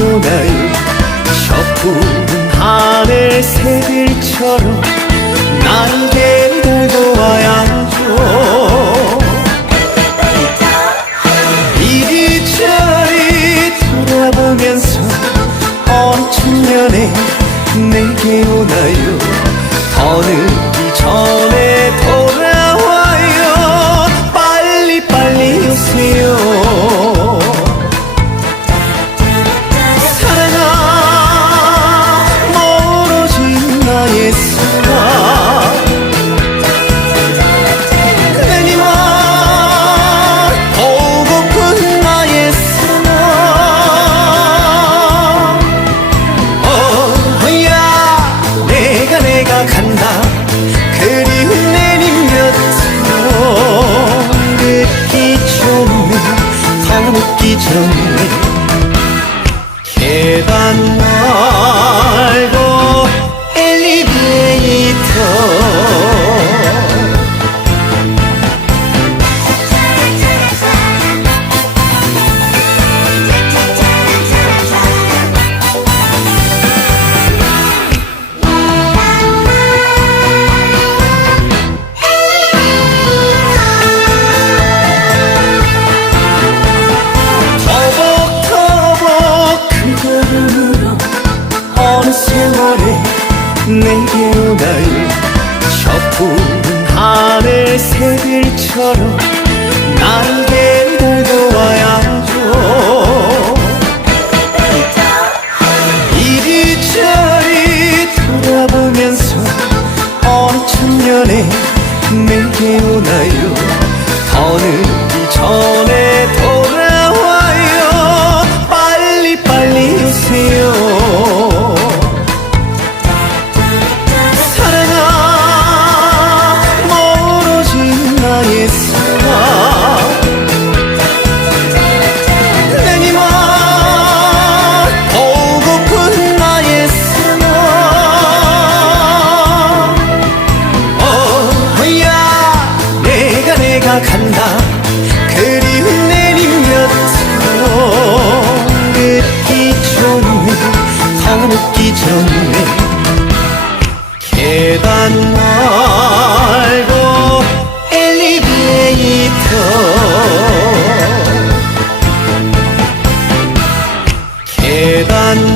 오나요? 저 푸른 하늘 새들처럼 날개를 달고 와야죠. 이리저리 돌아보면서 어느 청년에 내게 오나요? 더 늦기 전에 돌아와요. 빨리 오세요. 사랑아, 멀어진 나의 사랑, 내니만 보고픈 나의 사랑. 내가 간다. 그리운 내님 곁으로 늦기 전에, 더 늦기 전에. 계단 말고 엘리베이터. 어느 세월에 내게 오나요? 저 푸른 하늘 새들처럼 날개를 달고 와야죠. 이리저리 돌아보면서 어느 청년에 내게 오나요? 더 늦기 전에 돌아와요. 빨리 오세요. 사랑아, 멀어진 나의 사랑, 내니만 보고픈 나의 사랑. 내가 간다. 그리운 내님 곁으로 늦기 전에, 더 늦기 전에. 계단 말고 엘리베이터. 계단